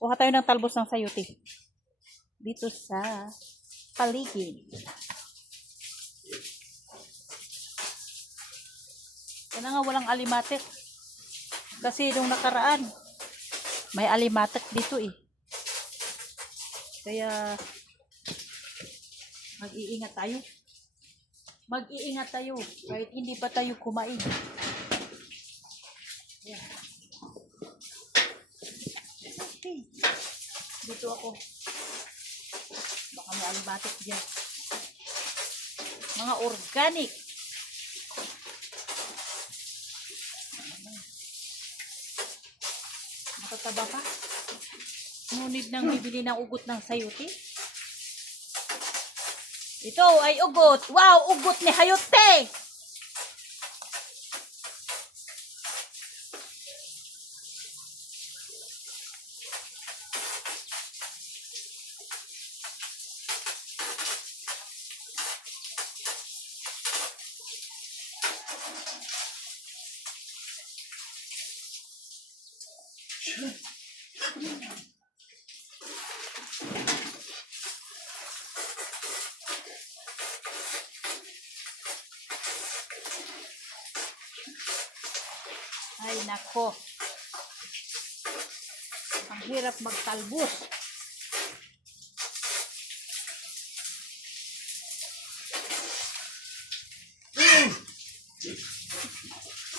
Kuha tayo ng talbos ng sayuti. Dito sa paligid. Yan nga walang alimatik. Kasi nung nakaraan, may alimatik dito eh. Kaya, mag-iingat tayo. Mag-iingat tayo kahit hindi pa tayo kumain. Yan. Okay. Dito ako. Baka may alimatik dyan. Mga organic. Matataba pa. Ngunit nang bibili ng ugot ng sayuti. Ito ay ugot. Wow, ugot ni Hayote! Ay, nako. Ang hirap magtalbos.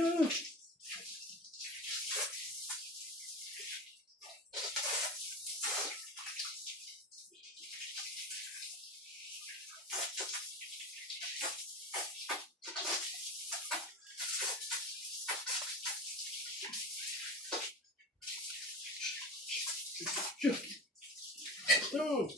Sure. Sure. No.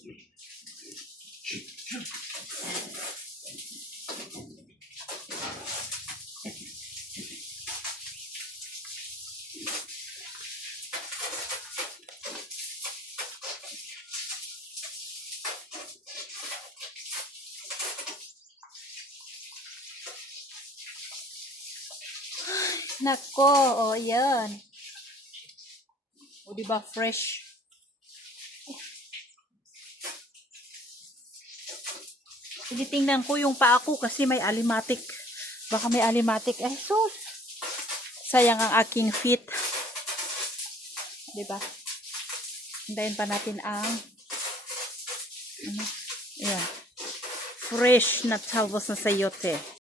Nako, o oh, yan. O, di ba fresh? Tinitingnan ko yung paa ko kasi may alimatik. Baka may alimatik. Ay, sus. Sayang ang aking feet. Di ba? Hintayin pa natin ang ano? Ayan. Fresh na talbos na sayote.